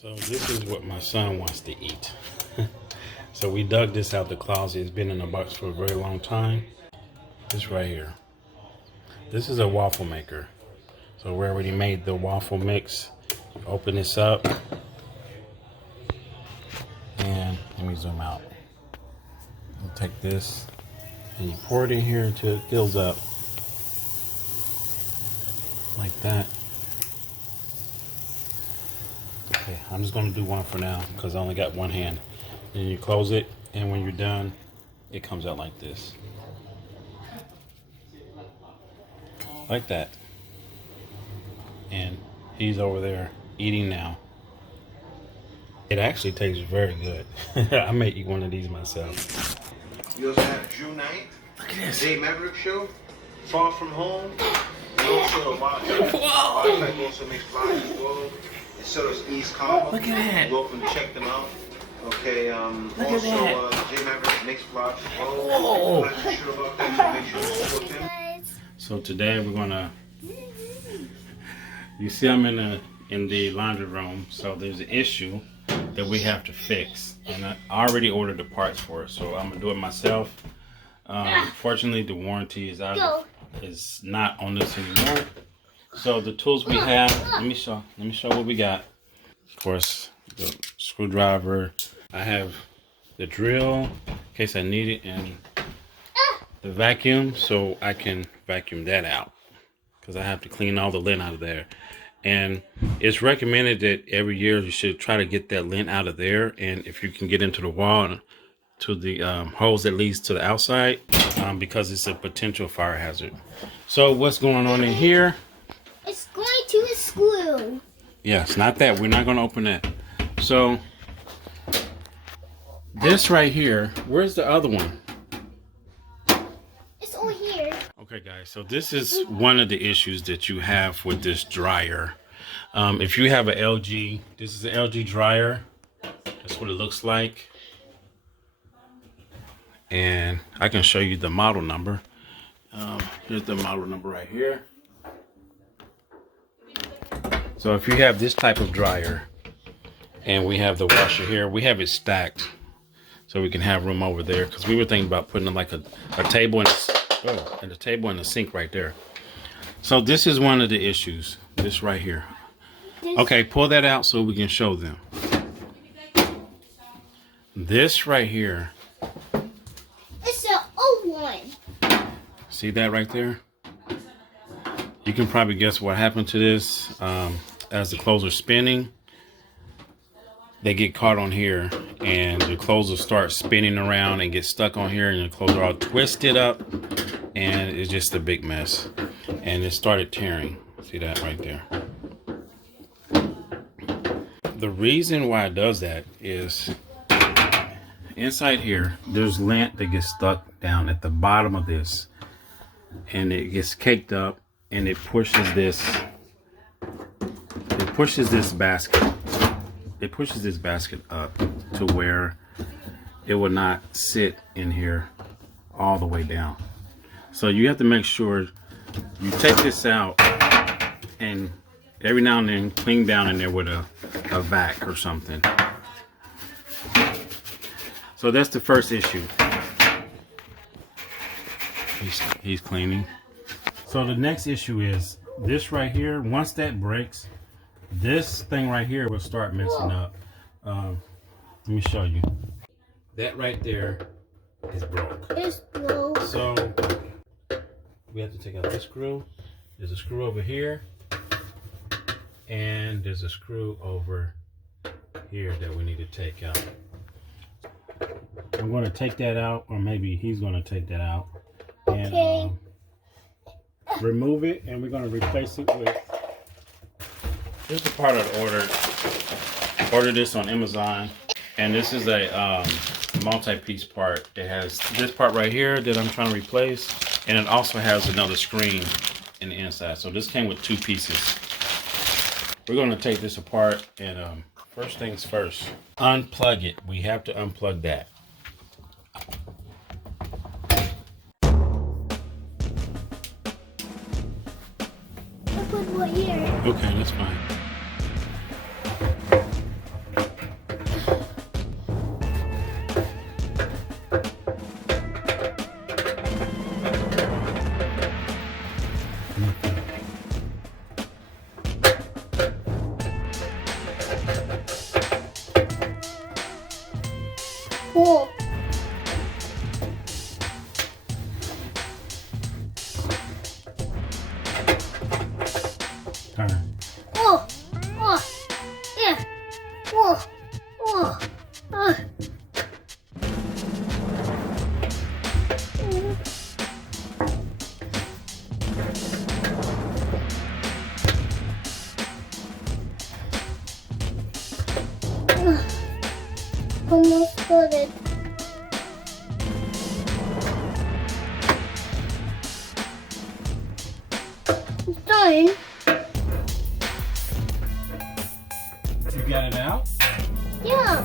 So this is what my son wants to eat. So we dug this out the closet. It's been in a box for a very long time. This right here. This is a waffle maker. So we already made the waffle mix. Open this up. And let me zoom out. You take this and you pour it in here until it fills up. Like that. Okay, I'm just going to do one for now because I only got one hand. Then you close it, and when you're done, it comes out like this. Like that. And he's over there eating now. It actually tastes very good. I may eat one of these myself. You also have June 9th. Look at this. Jay Maverick Show. Far From Home. And also a Wallace also makes vlogs as well. And so does East Combo. Look at that. Go up and check them out. Okay, Look also at that. Jay Maverick makes vlogs as well. Whoa. I'm not too sure about that, so make sure you support them. So today we're gonna. You see, I'm in the laundry room. So there's an issue that we have to fix, and I already ordered the parts for it. So I'm gonna do it myself. Fortunately, the warranty is not on this anymore. So the tools we have. Let me show what we got. Of course, the screwdriver. I have the drill in case I need it, and the vacuum so I can vacuum that out because I have to clean all the lint out of there. And it's recommended that every year you should try to get that lint out of there, and if you can get into the wall to the holes that leads to the outside, because it's a potential fire hazard. So what's going on in here? It's going to a screw. Yes, not that. We're not going to open that. So this right here, where's the other one? It's all here. Okay, guys, so this is one of the issues that you have with this dryer. If you have an LG, this is an LG dryer. That's what it looks like. And I can show you the model number. Here's the model number right here. So if you have this type of dryer, and we have the washer here, we have it stacked so we can have room over there, because we were thinking about putting like a table and a table and a sink right there. So this is one of the issues, this right here. Okay, pull that out so we can show them. This right here. It's an old one. See that right there? You can probably guess what happened to this. As the clothes are spinning, they get caught on here, and the clothes will start spinning around and get stuck on here, and the clothes are all twisted up, and it's just a big mess. And it started tearing. See that right there? The reason why it does that is inside here, there's lint that gets stuck down at the bottom of this, and it gets caked up, and it pushes this basket. It pushes this basket up to where it will not sit in here all the way down. So you have to make sure you take this out, and every now and then clean down in there with a vac or something. So that's the first issue. He's cleaning. So the next issue is this right here. Once that breaks, this thing right here will start messing up. Let me show you. That right there is broke. It's broke. So we have to take out this screw. There's a screw over here, and there's a screw over here that we need to take out. I'm going to take that out, or maybe he's going to take that out and Okay. Remove it, and we're going to replace it with. Here's the part I ordered this on Amazon, and this is a multi-piece part. It has this part right here that I'm trying to replace, and it also has another screen in the inside. So this came with two pieces. We're going to take this apart, and first things first, unplug it. We have to unplug that. I put one here. Okay, that's fine. cool. Turn. Oh, oh, yeah. Oh, oh, oh. Almost got it. It's done. You got it out? Yeah.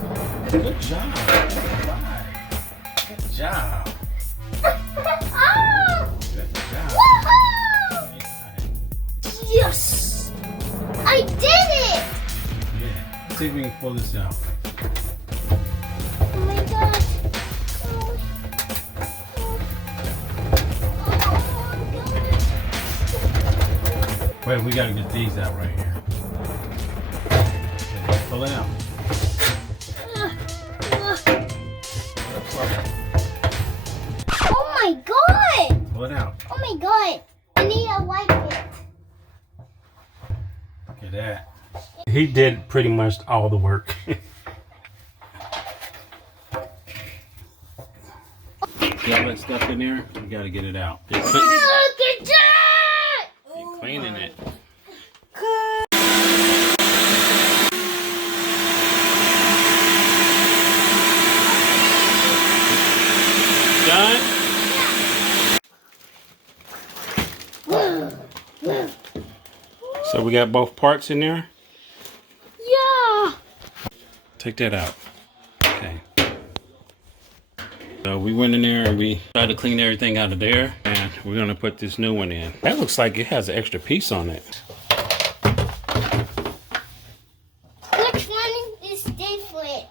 Good job. Right. Good job. Oh! Good job. Woohoo! Yes! I did it! Yeah. See if we can pull this out. Oh my god. Wait, we gotta get these out right here. Okay, pull it out. Oh my god! Pull it out. Oh my god! I need to wipe it. Look at that. He did pretty much all the work. See all that stuff in there? You gotta get it out. You're Good job! cleaning it. Done? So we got both parts in there? Yeah! Take that out. Okay. So we went in there and we tried to clean everything out of there, and we're gonna put this new one in. That looks like it has an extra piece on it. Which one is different?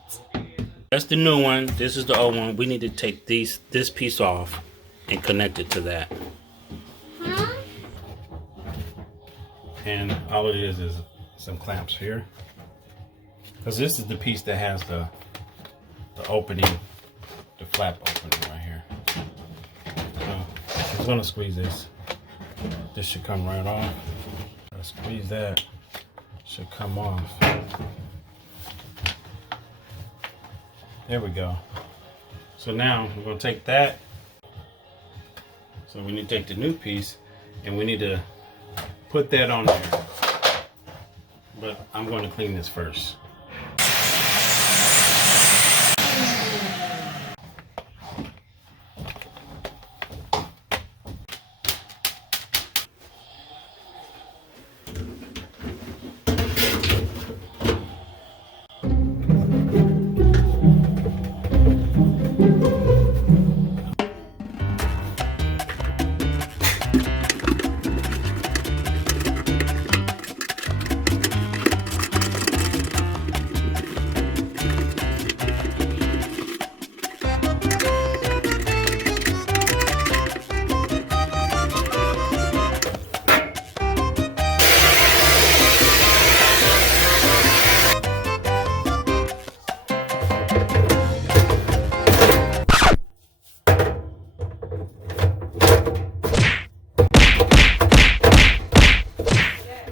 That's the new one. This is the old one. We need to take this piece off and connect it to that. Huh? And all it is some clamps here. Because this is the piece that has the opening, the flap opening right here. So I'm gonna squeeze this. This should come right off. Squeeze that. Should come off. There we go. So now we're gonna take that. So we need to take the new piece and we need to put that on there. But I'm going to clean this first.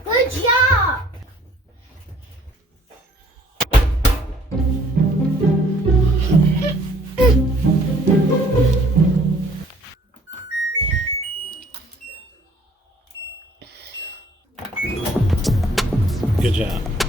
Good job! Good job.